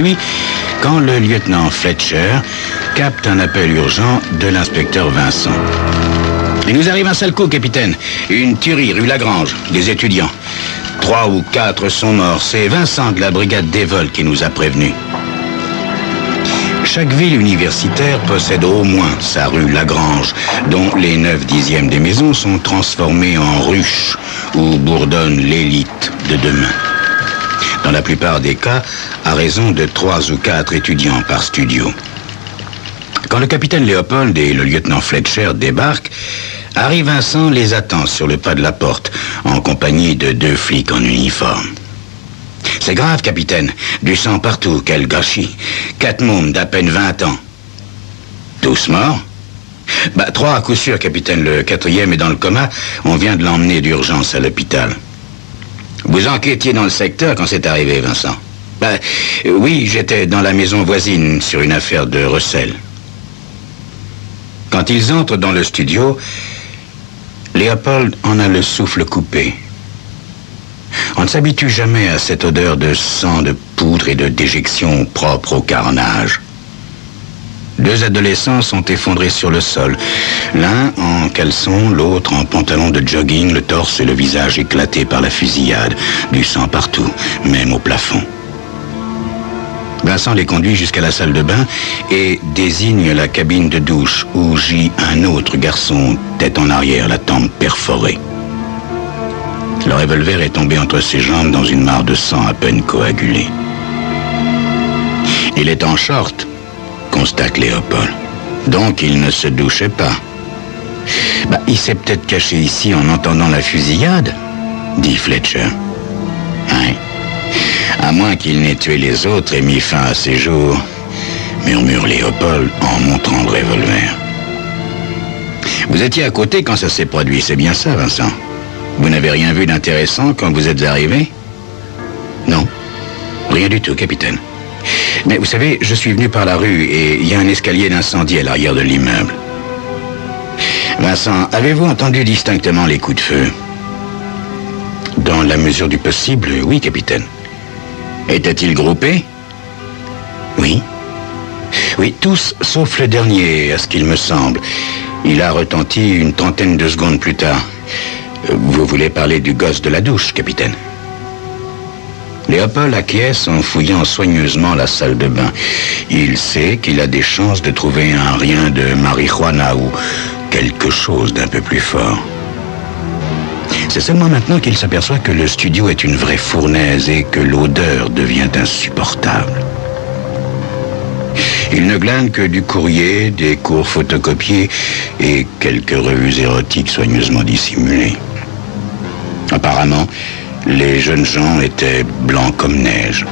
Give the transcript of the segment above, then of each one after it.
Lui, quand le lieutenant Fletcher capte un appel urgent de l'inspecteur Vincent. Il nous arrive un sale coup, capitaine. Une tuerie rue Lagrange, des étudiants. 3 ou 4 sont morts. C'est Vincent de la brigade des vols qui nous a prévenus. Chaque ville universitaire possède au moins sa rue Lagrange, dont les 9/10 des maisons sont transformées en ruches où bourdonne l'élite de demain. Dans la plupart des cas, à raison de 3 ou 4 étudiants par studio. Quand le capitaine Léopold et le lieutenant Fletcher débarquent, Harry Vincent les attend sur le pas de la porte, en compagnie de 2 flics en uniforme. « C'est grave, capitaine. Du sang partout, quel gâchis. 4 mômes d'à peine 20 ans. Tous morts ? 3 à coup sûr, capitaine. Le 4e est dans le coma. On vient de l'emmener d'urgence à l'hôpital. » Vous enquêtiez dans le secteur quand c'est arrivé, Vincent? Oui, j'étais dans la maison voisine sur une affaire de recel. Quand ils entrent dans le studio, Léopold en a le souffle coupé. On ne s'habitue jamais à cette odeur de sang, de poudre et de déjection propre au carnage. 2 adolescents sont effondrés sur le sol. L'un en caleçon, l'autre en pantalon de jogging, le torse et le visage éclatés par la fusillade. Du sang partout, même au plafond. Vincent les conduit jusqu'à la salle de bain et désigne la cabine de douche où gît un autre garçon, tête en arrière, la tempe perforée. Le revolver est tombé entre ses jambes dans une mare de sang à peine coagulée. Il est en short, constate Léopold. Donc il ne se douchait pas. Il s'est peut-être caché ici en entendant la fusillade, dit Fletcher. Oui. À moins qu'il n'ait tué les autres et mis fin à ses jours, murmure Léopold en montrant le revolver. Vous étiez à côté quand ça s'est produit, c'est bien ça, Vincent? Vous n'avez rien vu d'intéressant quand vous êtes arrivé? Non, rien du tout, capitaine. Mais vous savez, je suis venu par la rue et il y a un escalier d'incendie à l'arrière de l'immeuble. Vincent, avez-vous entendu distinctement les coups de feu? Dans la mesure du possible, oui, capitaine. Étaient-ils groupés? Oui. Oui, tous, sauf le dernier, à ce qu'il me semble. Il a retenti une trentaine de secondes plus tard. Vous voulez parler du gosse de la douche, capitaine? Léopold acquiesce en fouillant soigneusement la salle de bain. Il sait qu'il a des chances de trouver un rien de marijuana ou quelque chose d'un peu plus fort. C'est seulement maintenant qu'il s'aperçoit que le studio est une vraie fournaise et que l'odeur devient insupportable. Il ne glane que du courrier, des cours photocopiés et quelques revues érotiques soigneusement dissimulées. Apparemment, les jeunes gens étaient blancs comme neige.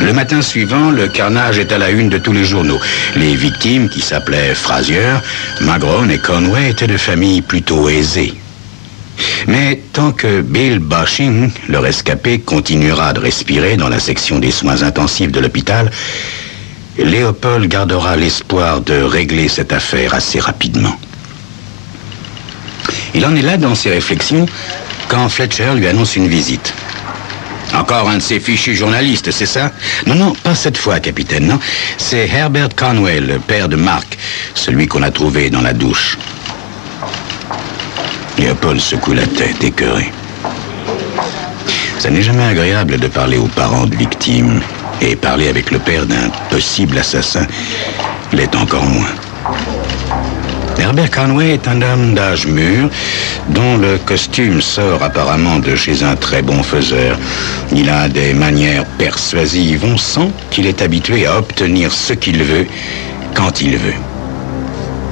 Le matin suivant, le carnage est à la une de tous les journaux. Les victimes, qui s'appelaient Frazier, Magrone et Conway, étaient de familles plutôt aisées. Mais tant que Bill Bushing, le rescapé, continuera de respirer dans la section des soins intensifs de l'hôpital, Léopold gardera l'espoir de régler cette affaire assez rapidement. Il en est là dans ses réflexions quand Fletcher lui annonce une visite. Encore un de ces fichus journalistes, c'est ça? Non, pas cette fois, capitaine, non. C'est Herbert Conway, le père de Mark, celui qu'on a trouvé dans la douche. Léopold secoue la tête, écœuré. Ça n'est jamais agréable de parler aux parents de victimes, et parler avec le père d'un possible assassin l'est encore moins. Herbert Conway est un homme d'âge mûr, dont le costume sort apparemment de chez un très bon faiseur. Il a des manières persuasives. On sent qu'il est habitué à obtenir ce qu'il veut, quand il veut.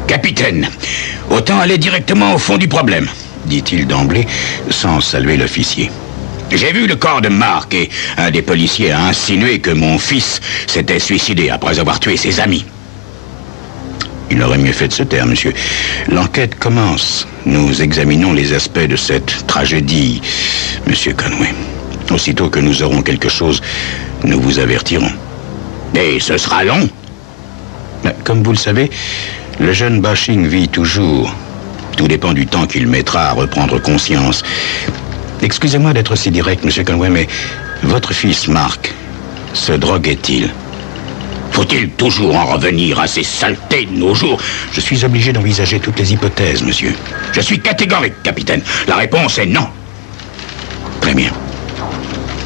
« Capitaine, autant aller directement au fond du problème, » dit-il d'emblée, sans saluer l'officier. « J'ai vu le corps de Mark et un des policiers a insinué que mon fils s'était suicidé après avoir tué ses amis. » Il aurait mieux fait de se taire, monsieur. L'enquête commence. Nous examinons les aspects de cette tragédie, monsieur Conway. Aussitôt que nous aurons quelque chose, nous vous avertirons. Et ce sera long? Comme vous le savez, le jeune Bushing vit toujours. Tout dépend du temps qu'il mettra à reprendre conscience. Excusez-moi d'être si direct, monsieur Conway, mais votre fils, Mark, se droguait-il? Faut-il toujours en revenir à ces saletés de nos jours? Je suis obligé d'envisager toutes les hypothèses, monsieur. Je suis catégorique, capitaine. La réponse est non. Très bien.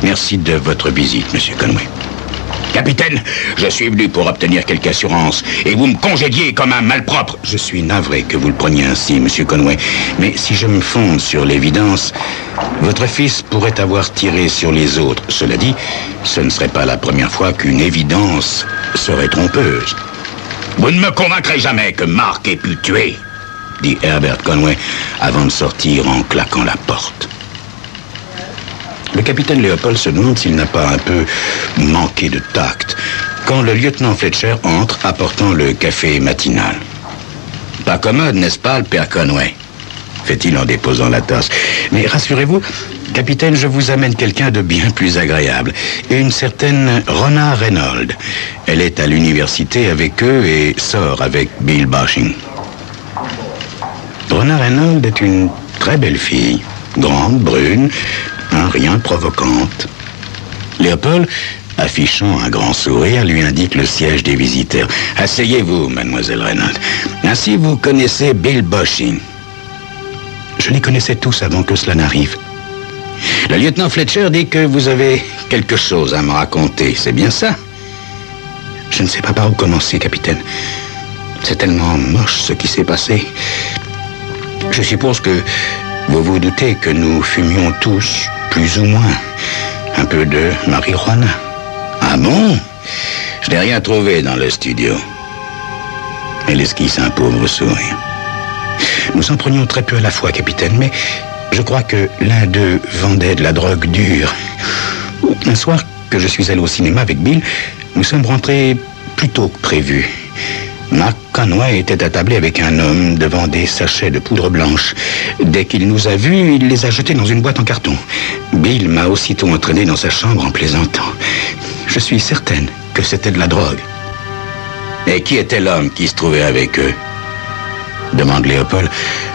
Merci de votre visite, monsieur Conway. Capitaine, je suis venu pour obtenir quelque assurance et vous me congédiez comme un malpropre. Je suis navré que vous le preniez ainsi, monsieur Conway. Mais si je me fonde sur l'évidence, votre fils pourrait avoir tiré sur les autres. Cela dit, ce ne serait pas la première fois qu'une évidence serait trompeuse. Vous ne me convaincrez jamais que Mark ait pu tuer, dit Herbert Conway avant de sortir en claquant la porte. Le capitaine Léopold se demande s'il n'a pas un peu manqué de tact quand le lieutenant Fletcher entre apportant le café matinal. Pas commode, n'est-ce pas, le père Conway? Fait-il en déposant la tasse. Mais rassurez-vous, capitaine, je vous amène quelqu'un de bien plus agréable. Une certaine Rona Reynolds. Elle est à l'université avec eux et sort avec Bill Bashing. Rona Reynolds est une très belle fille. Grande, brune, rien provocante. Léopold, affichant un grand sourire, lui indique le siège des visiteurs. Asseyez-vous, mademoiselle Reynolds. Ainsi, vous connaissez Bill Bashing. Je les connaissais tous avant que cela n'arrive. Le lieutenant Fletcher dit que vous avez quelque chose à me raconter. C'est bien ça? Je ne sais pas par où commencer, capitaine. C'est tellement moche ce qui s'est passé. Je suppose que vous vous doutez que nous fumions tous, plus ou moins, un peu de marijuana. Ah bon? Je n'ai rien trouvé dans le studio. Elle esquisse un pauvre sourire. Nous en prenions très peu à la fois, capitaine, mais je crois que l'un d'eux vendait de la drogue dure. Un soir que je suis allé au cinéma avec Bill, nous sommes rentrés plus tôt que prévu. Mark Conway était attablé avec un homme devant des sachets de poudre blanche. Dès qu'il nous a vus, il les a jetés dans une boîte en carton. Bill m'a aussitôt entraîné dans sa chambre en plaisantant. Je suis certaine que c'était de la drogue. Et qui était l'homme qui se trouvait avec eux? Demande Léopold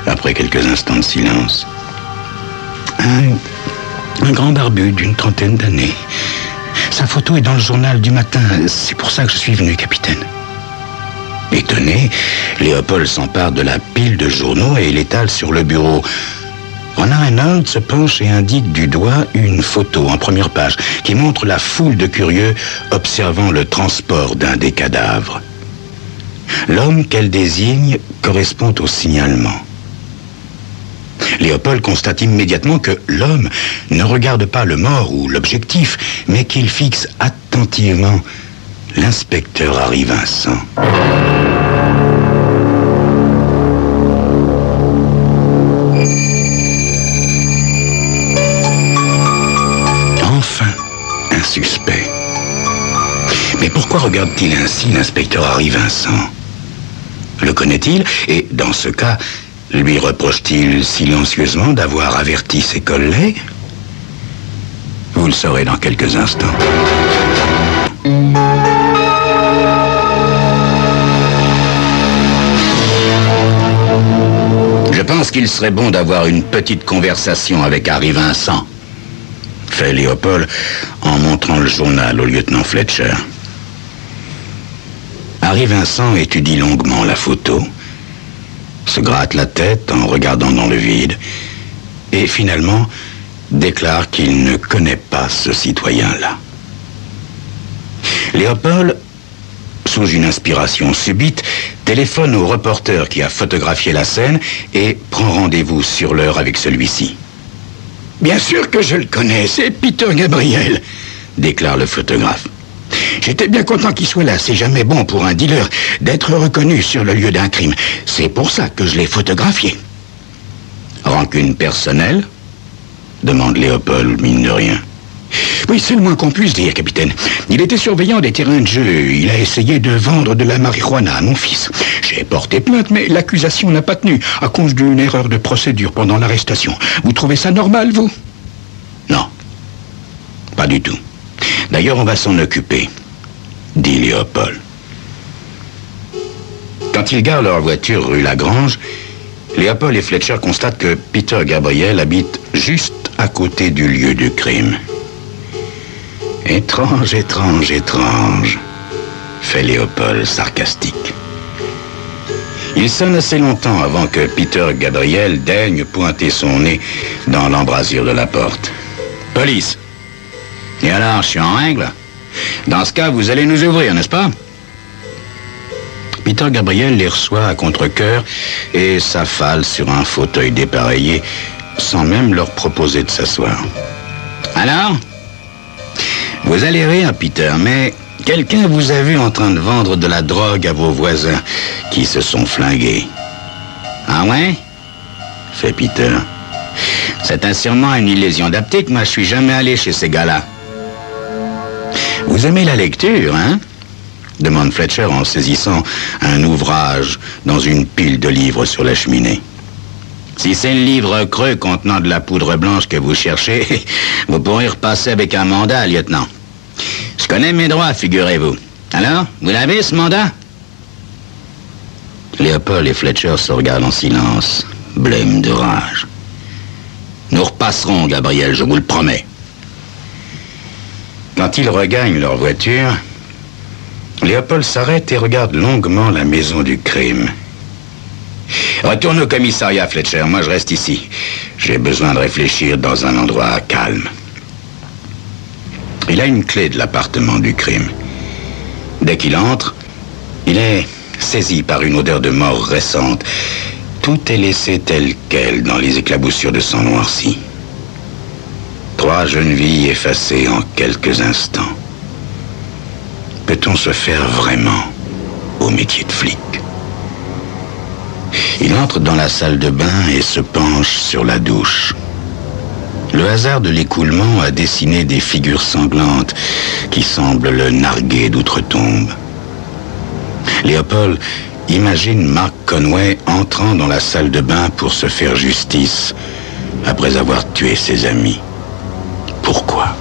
après quelques instants de silence. Un grand barbu d'une trentaine d'années. Sa photo est dans le journal du matin. C'est pour ça que je suis venu, capitaine. Étonné, Léopold s'empare de la pile de journaux et l'étale sur le bureau. Rona Reynolds se penche et indique du doigt une photo en première page qui montre la foule de curieux observant le transport d'un des cadavres. L'homme qu'elle désigne correspond au signalement. Léopold constate immédiatement que l'homme ne regarde pas le mort ou l'objectif, mais qu'il fixe attentivement l'inspecteur Harry Vincent. Enfin, un suspect. Mais pourquoi regarde-t-il ainsi l'inspecteur Harry Vincent? Le connaît-il? Et dans ce cas, lui reproche-t-il silencieusement d'avoir averti ses collègues? Vous le saurez dans quelques instants. Je pense qu'il serait bon d'avoir une petite conversation avec Harry Vincent, fait Léopold en montrant le journal au lieutenant Fletcher. Harry Vincent étudie longuement la photo, se gratte la tête en regardant dans le vide et finalement déclare qu'il ne connaît pas ce citoyen-là. Léopold, sous une inspiration subite, téléphone au reporter qui a photographié la scène et prend rendez-vous sur l'heure avec celui-ci. « Bien sûr que je le connais, c'est Peter Gabriel », déclare le photographe. « J'étais bien content qu'il soit là, c'est jamais bon pour un dealer d'être reconnu sur le lieu d'un crime. C'est pour ça que je l'ai photographié. »« Rancune personnelle ?» demande Léopold, mine de rien. « Oui, c'est le moins qu'on puisse dire, capitaine. Il était surveillant des terrains de jeu. Il a essayé de vendre de la marijuana à mon fils. J'ai porté plainte, mais l'accusation n'a pas tenu à cause d'une erreur de procédure pendant l'arrestation. Vous trouvez ça normal, vous? » « Non, pas du tout. D'ailleurs, on va s'en occuper, » dit Léopold. Quand ils garent leur voiture rue Lagrange, Léopold et Fletcher constatent que Peter Gabriel habite juste à côté du lieu du crime. Étrange, étrange, étrange, fait Léopold sarcastique. Il sonne assez longtemps avant que Peter Gabriel daigne pointer son nez dans l'embrasure de la porte. Police. Et alors, je suis en règle? Dans ce cas, vous allez nous ouvrir, n'est-ce pas? Peter Gabriel les reçoit à contre-cœur et s'affale sur un fauteuil dépareillé sans même leur proposer de s'asseoir. Alors? Vous allez rire, Peter, mais quelqu'un vous a vu en train de vendre de la drogue à vos voisins qui se sont flingués. Ah ouais? Fait Peter. C'est sûrement une illusion d'optique, moi je suis jamais allé chez ces gars-là. Vous aimez la lecture, hein? Demande Fletcher en saisissant un ouvrage dans une pile de livres sur la cheminée. Si c'est le livre creux contenant de la poudre blanche que vous cherchez, vous pourrez repasser avec un mandat, lieutenant. Je connais mes droits, figurez-vous. Alors, vous l'avez, ce mandat? Léopold et Fletcher se regardent en silence, blêmes de rage. Nous repasserons, Gabriel, je vous le promets. Quand ils regagnent leur voiture, Léopold s'arrête et regarde longuement la maison du crime. Retourne au commissariat, Fletcher. Moi, je reste ici. J'ai besoin de réfléchir dans un endroit calme. Il a une clé de l'appartement du crime. Dès qu'il entre, il est saisi par une odeur de mort récente. Tout est laissé tel quel dans les éclaboussures de sang noirci. 3 jeunes vies effacées en quelques instants. Peut-on se faire vraiment au métier de flic? Il entre dans la salle de bain et se penche sur la douche. Le hasard de l'écoulement a dessiné des figures sanglantes qui semblent le narguer d'outre-tombe. Léopold imagine Mark Conway entrant dans la salle de bain pour se faire justice après avoir tué ses amis. Pourquoi?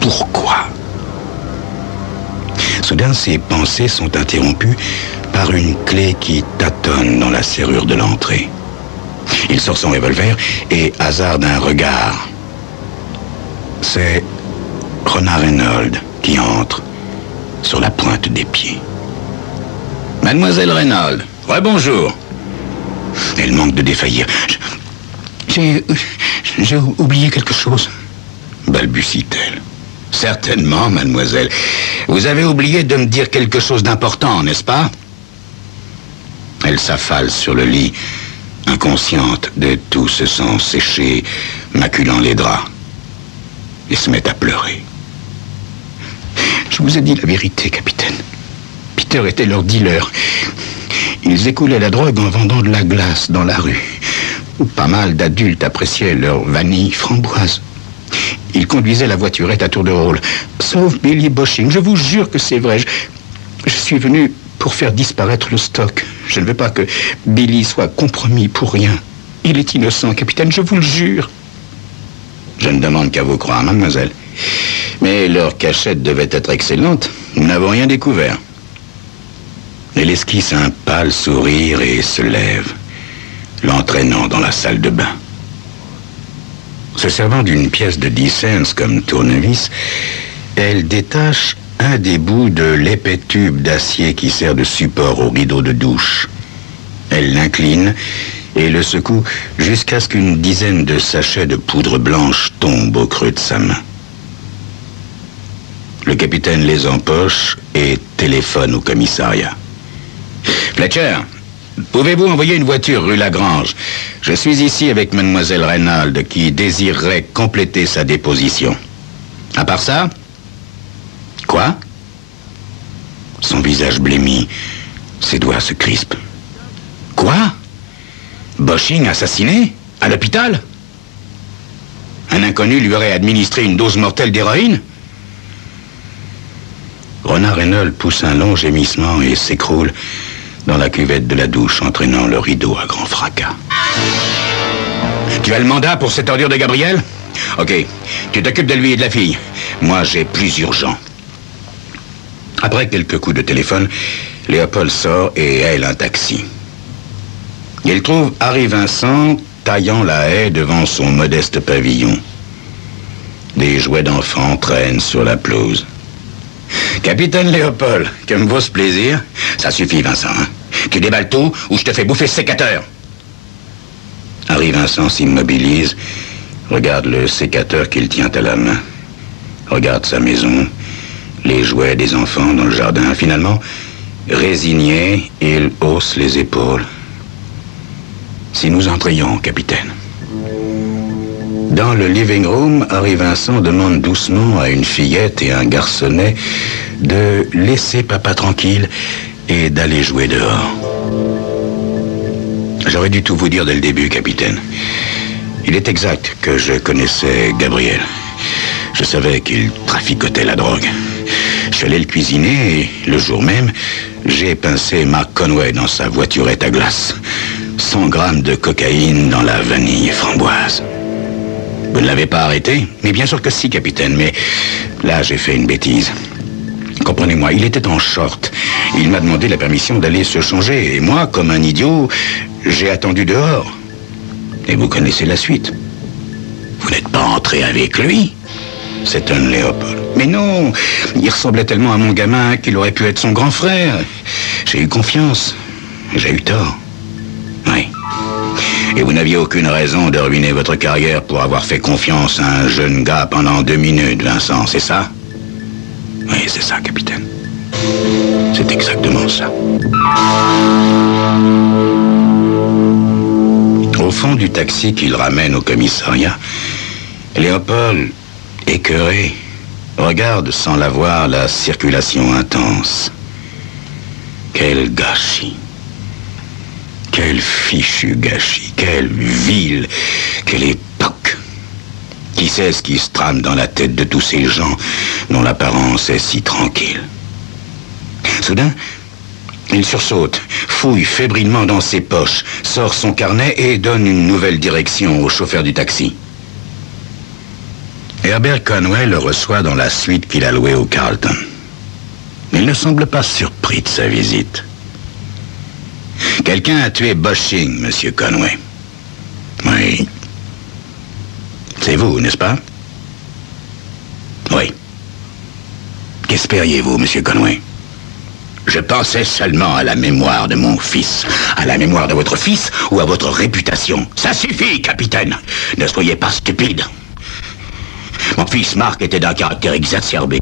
Pourquoi? Soudain, ses pensées sont interrompues par une clé qui tâtonne dans la serrure de l'entrée. Il sort son revolver et hasarde un regard. C'est Rona Reynolds qui entre sur la pointe des pieds. Mademoiselle Reynolds, rebonjour. Elle manque de défaillir. J'ai oublié quelque chose, balbutie-t-elle. Certainement, mademoiselle. Vous avez oublié de me dire quelque chose d'important, n'est-ce pas? Elle s'affale sur le lit, inconsciente de tout ce sang séché, maculant les draps, et se met à pleurer. Je vous ai dit la vérité, capitaine. Peter était leur dealer. Ils écoulaient la drogue en vendant de la glace dans la rue. Pas mal d'adultes appréciaient leur vanille framboise. Ils conduisaient la voiturette à tour de rôle, sauf Billy Boshing. Je vous jure que c'est vrai. Je suis venu pour faire disparaître le stock. Je ne veux pas que Billy soit compromis pour rien. Il est innocent, capitaine, je vous le jure. Je ne demande qu'à vous croire, mademoiselle. Mais leur cachette devait être excellente. Nous n'avons rien découvert. Elle esquisse un pâle sourire et se lève, l'entraînant dans la salle de bain. Se servant d'une pièce de 10 cents comme tournevis, elle détache un des bouts de l'épais tube d'acier qui sert de support au rideau de douche. Elle l'incline et le secoue jusqu'à ce qu'une dizaine de sachets de poudre blanche tombent au creux de sa main. Le capitaine les empoche et téléphone au commissariat. Fletcher, pouvez-vous envoyer une voiture rue Lagrange? Je suis ici avec mademoiselle Reynolds qui désirerait compléter sa déposition. À part ça? Quoi? Son visage blêmit, ses doigts se crispent. Quoi? Boshing assassiné? À l'hôpital? Un inconnu lui aurait administré une dose mortelle d'héroïne? Rona Reynolds pousse un long gémissement et s'écroule dans la cuvette de la douche, entraînant le rideau à grand fracas. Tu as le mandat pour cette ordure de Gabriel? Ok, tu t'occupes de lui et de la fille. Moi, j'ai plus urgent. Après quelques coups de téléphone, Léopold sort et haile un taxi. Il trouve Harry Vincent taillant la haie devant son modeste pavillon. Des jouets d'enfants traînent sur la pelouse. Capitaine Léopold, que me vaut ce plaisir? Ça suffit, Vincent, hein? Tu déballes tout ou je te fais bouffer ce sécateur. Harry Vincent s'immobilise, regarde le sécateur qu'il tient à la main, regarde sa maison, les jouets des enfants dans le jardin. Finalement, résigné, il hausse les épaules. Si nous entrions, capitaine. Dans le living room, Harry Vincent demande doucement à une fillette et un garçonnet de laisser papa tranquille et d'aller jouer dehors. J'aurais dû tout vous dire dès le début, capitaine. Il est exact que je connaissais Gabriel. Je savais qu'il traficotait la drogue. Je suis allé le cuisiner et le jour même, j'ai pincé Mark Conway dans sa voiturette à glace. 100 grammes de cocaïne dans la vanille framboise. Vous ne l'avez pas arrêté? Mais bien sûr que si, capitaine, mais là, j'ai fait une bêtise. Comprenez-moi, il était en short. Il m'a demandé la permission d'aller se changer. Et moi, comme un idiot, j'ai attendu dehors. Et vous connaissez la suite. Vous n'êtes pas entré avec lui? C'est un Léopold. Mais non, il ressemblait tellement à mon gamin qu'il aurait pu être son grand frère. J'ai eu confiance. J'ai eu tort. Oui. Et vous n'aviez aucune raison de ruiner votre carrière pour avoir fait confiance à un jeune gars pendant 2 minutes, Vincent, c'est ça? Oui, c'est ça, capitaine. C'est exactement ça. Au fond du taxi qu'il ramène au commissariat, Léopold, écœuré, regarde sans la voir la circulation intense. Quel gâchis! Quel fichu gâchis, quelle ville, quelle époque. Qui sait ce qui se trame dans la tête de tous ces gens dont l'apparence est si tranquille. Soudain, il sursaute, fouille fébrilement dans ses poches, sort son carnet et donne une nouvelle direction au chauffeur du taxi. Herbert Conway le reçoit dans la suite qu'il a louée au Carlton. Il ne semble pas surpris de sa visite. Quelqu'un a tué Bosching, monsieur Conway. Oui. C'est vous, n'est-ce pas? Oui. Qu'espériez-vous, monsieur Conway? Je pensais seulement à la mémoire de mon fils. À la mémoire de votre fils ou à votre réputation? Ça suffit, capitaine. Ne soyez pas stupide. Mon fils Marc était d'un caractère exacerbé.